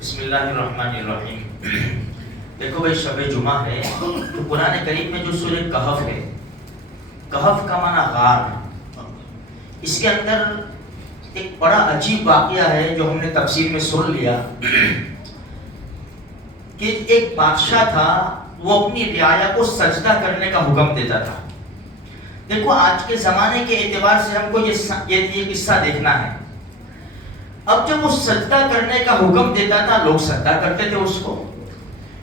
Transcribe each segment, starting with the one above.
بسم اللہ الرحمن الرحیم. دیکھو بھائی، شب جمعہ ہے تو قرآن کریم میں جو سورہ کہف ہے، کہف کا معنی غار ہے. اس کے اندر ایک بڑا عجیب واقعہ ہے جو ہم نے تفسیر میں سن لیا کہ ایک بادشاہ تھا، وہ اپنی رعایا کو سجدہ کرنے کا حکم دیتا تھا. دیکھو آج کے زمانے کے اعتبار سے ہم کو یہ قصہ دیکھنا ہے. اب جب وہ سجدہ کرنے کا حکم دیتا تھا، لوگ سجدہ کرتے تھے اس کو،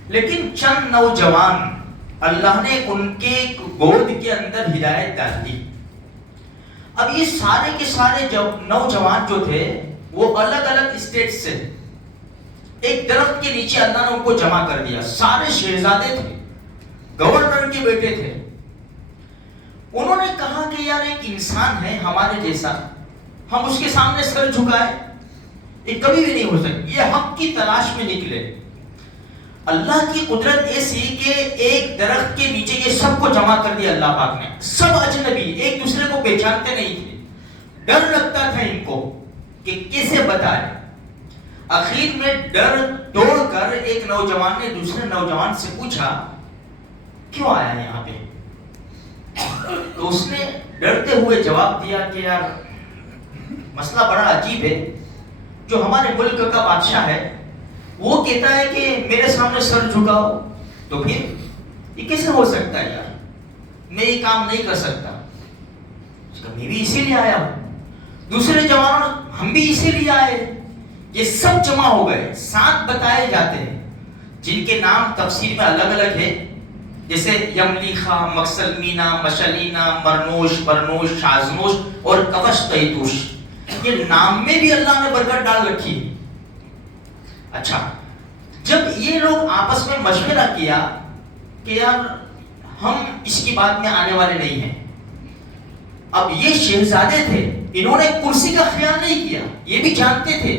لیکن چند نوجوان اللہ نے ان کے گود کے اندر ہدایت ڈال دی. اب یہ سارے کے سارے نوجوان جو تھے وہ الگ الگ اسٹیٹ سے ایک درخت کے نیچے اللہ نے ان کو جمع کر دیا. سارے شہزادے تھے، گورنر کے بیٹے تھے. انہوں نے کہا کہ یار ایک انسان ہے ہمارے جیسا، ہم اس کے سامنے سر جھکائے، یہ کبھی بھی نہیں ہو سکتی. یہ حق کی تلاش میں نکلے. اللہ کی قدرت ایسی کہ ایک درخت کے نیچے یہ سب کو جمع کر دیا اللہ پاک نے. سب اجنبی، ایک دوسرے کو پہچانتے نہیں تھے. ڈر لگتا تھا ان کو کہ کیسے بتائے. آخر میں ڈر توڑ کر ایک نوجوان نے دوسرے نوجوان سے پوچھا کیوں آیا یہاں پہ؟ تو اس نے ڈرتے ہوئے جواب دیا کہ یار مسئلہ بڑا عجیب ہے. جو ہمارے ملک کا بادشاہ ہے وہ کہتا ہے کہ میرے سامنے سر جھکاؤ، تو پھر یہ کیسے ہو سکتا ہے یار؟ میں یہ کام نہیں کر سکتا. میں بھی اسی لیے آیا ہوں. دوسرے جوانوں ہم بھی اسی لیے آئے. یہ سب جمع ہو گئے. 7 بتائے جاتے ہیں جن کے نام تفسیر میں الگ الگ ہے، جیسے یملیخا، مکسلمینا، مشلینا، مرنوش، برنوش، شازنوش اور کفش قیتوش. یہ نام میں بھی اللہ نے برکت ڈال رکھی ہے. اچھا، جب یہ لوگ آپس میں مشورہ کیا کہ یار ہم اس کی بات میں آنے والے نہیں ہیں. اب یہ شہزادے تھے، انہوں نے کرسی کا خیال نہیں کیا. یہ بھی جانتے تھے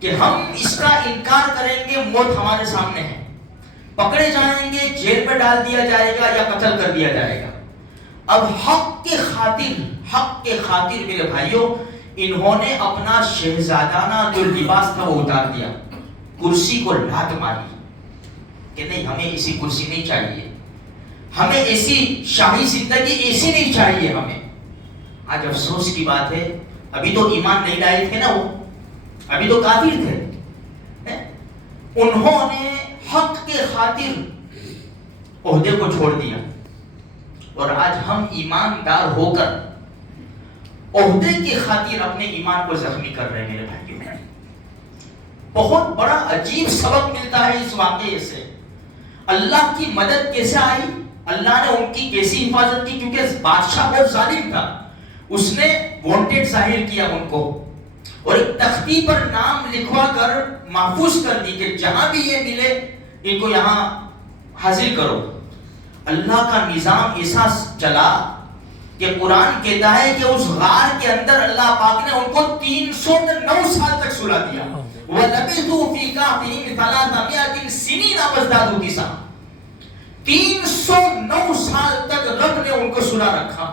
کہ ہم اس کا انکار کریں گے موت ہمارے سامنے ہے، پکڑے جائیں گے، جیل میں ڈال دیا جائے گا یا قتل کر دیا جائے گا. اب حق کے خاطر میرے بھائیوں، انہوں نے اپنا شہزادانہ جو لباس تھا وہ اتار دیا، کرسی کو لات ماری کہ نہیں، ہمیں ایسی کرسی نہیں چاہیے، ہمیں ایسی شاہی زندگی ایسی نہیں چاہیے ہمیں. آج افسوس کی بات ہے، ابھی تو ایمان نہیں لائے تھے نا، وہ ابھی تو کافر تھے. انہوں نے حق کے خاطر عہدے کو چھوڑ دیا، اور آج ہم ایماندار ہو کر عہدے کی خاطر اپنے ایمان کو زخمی کر رہے ہیں. میرے بھائیوں، بہت بڑا عجیب سبق ملتا ہے اس واقعے سے. اللہ کی مدد کیسے آئی، اللہ نے ان کی کیسی حفاظت کی، کیونکہ بادشاہ بہت ظالم تھا. اس نے وانٹڈ ظاہر کیا ان کو، اور ایک تختی پر نام لکھوا کر محفوظ کر دی کہ جہاں بھی یہ ملے ان کو یہاں حاضر کرو. اللہ کا نظام ایسا چلا کہ قرآن کہتا ہے کہ اس غار کے اندر اللہ پاک نے ان کو 309 سال تک سلا دیا. وَلَبِثُوا فِي كَهْفِهِمْ 300 سِنِينَ وَازْدَادُوا تِسْعًا. 309 سال تک رب نے ان کو سلا رکھا.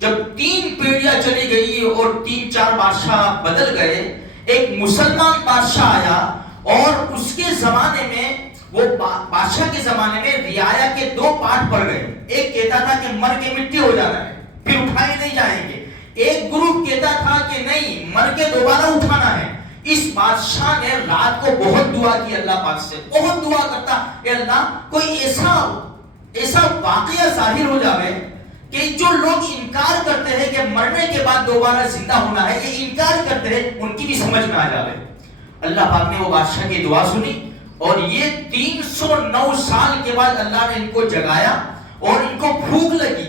جب 3 پیڑیاں چلی گئی اور 3-4 بادشاہ بدل گئے، ایک مسلمان بادشاہ آیا، اور اس کے زمانے میں، وہ بادشاہ کے زمانے میں رعایا کے 2 پارٹ پڑ گئے. ایک کہتا تھا کہ مر کے مٹی ہو جانا ہے، پھر اٹھائے نہیں جائیں گے. ایک گروپ کہتا تھا کہ نہیں، مر کے دوبارہ اٹھانا ہے. اس بادشاہ نے رات کو بہت دعا کی اللہ پاک سے، بہت دعا کرتا کہ اللہ کوئی ایسا واقعہ ظاہر ہو جاوے کہ جو لوگ انکار کرتے ہیں کہ مرنے کے بعد دوبارہ زندہ ہونا ہے، یہ انکار کرتے ہیں، ان کی بھی سمجھ میں آ جاوے. اللہ پاک نے وہ بادشاہ کی دعا سنی، اور یہ 309 سال کے بعد اللہ نے ان کو جگایا، اور ان کو بھوک لگی.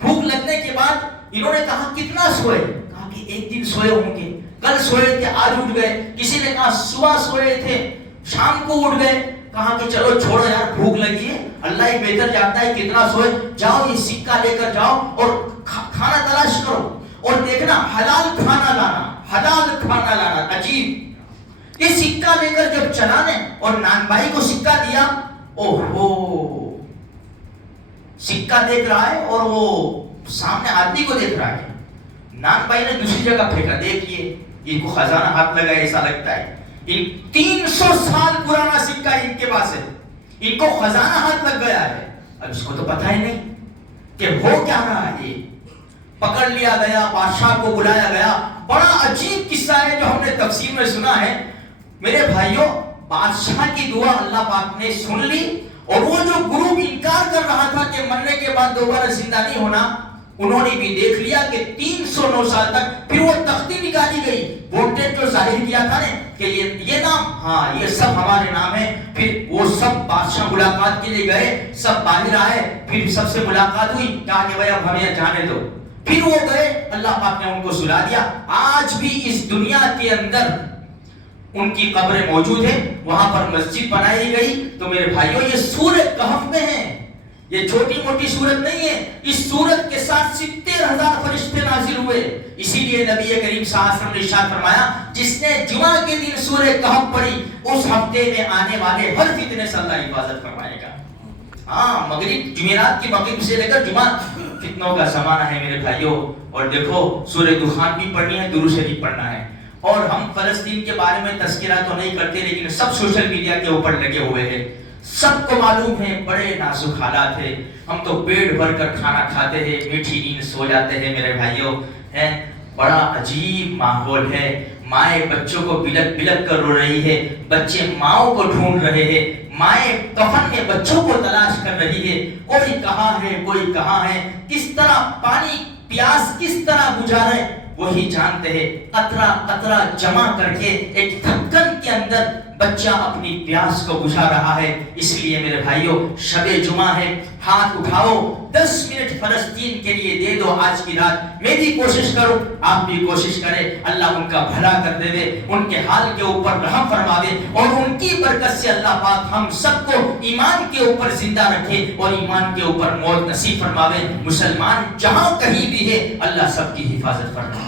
بھوک لگنے کے بعد انہوں نے کہا کتنا سوئے؟ کہا کہ 1 دن سوئے ہوں گے، کل سوئے تھے، آج اٹھ گئے. کسی نے کہا صبح سوئے تھے، شام کو اٹھ گئے. کہا کہ چلو چھوڑو یار، بھوک لگی ہے، اللہ ہی بہتر جانتا ہے کتنا سوئے. جاؤ یہ سکہ لے کر جاؤ اور کھانا تلاش کرو، اور دیکھنا حلال کھانا لانا، حلال کھانا لانا. عجیب، یہ سکہ لے کر جب چلانے اور نان بھائی کو سکہ دیا، اوہو، سکہ دیکھ رہا ہے اور وہ سامنے آدمی کو دیکھ رہا ہے. نان بھائی نے دوسری جگہ پھینکا. دیکھیے ان کو خزانہ ہاتھ لگا ایسا لگتا ہے. 300 سال پرانا سکہ ان کے پاس ہے، ان کو خزانہ ہاتھ لگ گیا ہے، اب اس کو تو پتہ ہی نہیں کہ ہو کیا رہا ہے۔ یہ پکڑ لیا گیا، بادشاہ کو بلایا گیا، بڑا عجیب قصہ ہے جو ہم نے تفسیر میں سنا ہے میرے بھائیوں۔ بادشاہ کی دعا اللہ پاک نے سن لی، اور وہ جو گروپ انکار کر رہا تھا کہ مرنے کے بعد دوبارہ زندہ نہیں ہونا، انہوں نے بھی دیکھ لیا کہ 309 سال تک، پھر وہ تختی نکالی گئی، ووٹیج جو ظاہر کیا تھا نا کہ یہ نام، ہاں یہ سب ہمارے نام ہیں، پھر وہ سب بادشاہ ملاقات کے لیے گئے، سب باہر آئے، پھر سب سے ملاقات ہوئی، کہا کہ بھائی اب ہمیں جانے دو، پھر وہ گئے، اللہ پاک نے ان کو سلا دیا۔ آج بھی اس دنیا کے اندر ان کی قبریں موجود ہیں، وہاں پر مسجد بنائی گئی۔ تو میرے بھائیوں یہ سورۃ کہف میں ہے، یہ چھوٹی موٹی سورت نہیں ہے، اس سورت کے ساتھ 70,000 فرشتے نازل ہوئے۔ اسی لیے نبی کریم صلی اللہ علیہ وسلم نے ارشاد فرمایا جس نے جمعہ کے دن سورۃ کہف پڑھی اس ہفتے میں آنے والے ہر فتنے سے اللہ حفاظت فرمائے گا۔ ہاں مغرب، جمعرات کی مغرب سے لے کر جمعہ فتنوں کا زمانہ ہے میرے بھائیوں۔ اور دیکھو سورۃ دخان بھی پڑھنی ہے، درود شریف پڑھنا ہے۔ اور ہم فلسطین کے بارے میں تذکرہ تو نہیں کرتے، لیکن سب سوشل میڈیا کے اوپر لگے ہوئے ہیں، سب کو معلوم ہے بڑے نازک حالات ہیں۔ ہم تو پیٹ بھر کر کھانا کھاتے ہیں، میٹھی نیند سو جاتے ہیں میرے بھائیوں، ہیں بڑا عجیب ماحول ہے۔ مائیں بچوں کو بلک بلک کر رو رہی ہے، بچے ماؤں کو ڈھونڈ رہے ہیں، مائیں کفن میں بچوں کو تلاش کر رہی ہے، کوئی کہاں ہے کوئی کہاں ہے، کس طرح پانی پیاس کس طرح گزارے وہی جانتے ہیں۔ قطرہ قطرہ جمع کر کے ایک ڈھکن کے اندر بچہ اپنی پیاس کو بجھا رہا ہے۔ اس لیے میرے بھائیوں شب جمعہ ہے، ہاتھ اٹھاؤ، 10 منٹ فلسطین کے لیے دے دو آج کی رات۔ میں بھی کوشش کروں، آپ بھی کوشش کریں، اللہ ان کا بھلا کر دے، ان کے حال کے اوپر رحم فرما دے، اور ان کی برکت سے اللہ پاک ہم سب کو ایمان کے اوپر زندہ رکھے اور ایمان کے اوپر موت نصیب فرماوے۔ مسلمان جہاں کہیں بھی ہے اللہ سب کی حفاظت فرمائے۔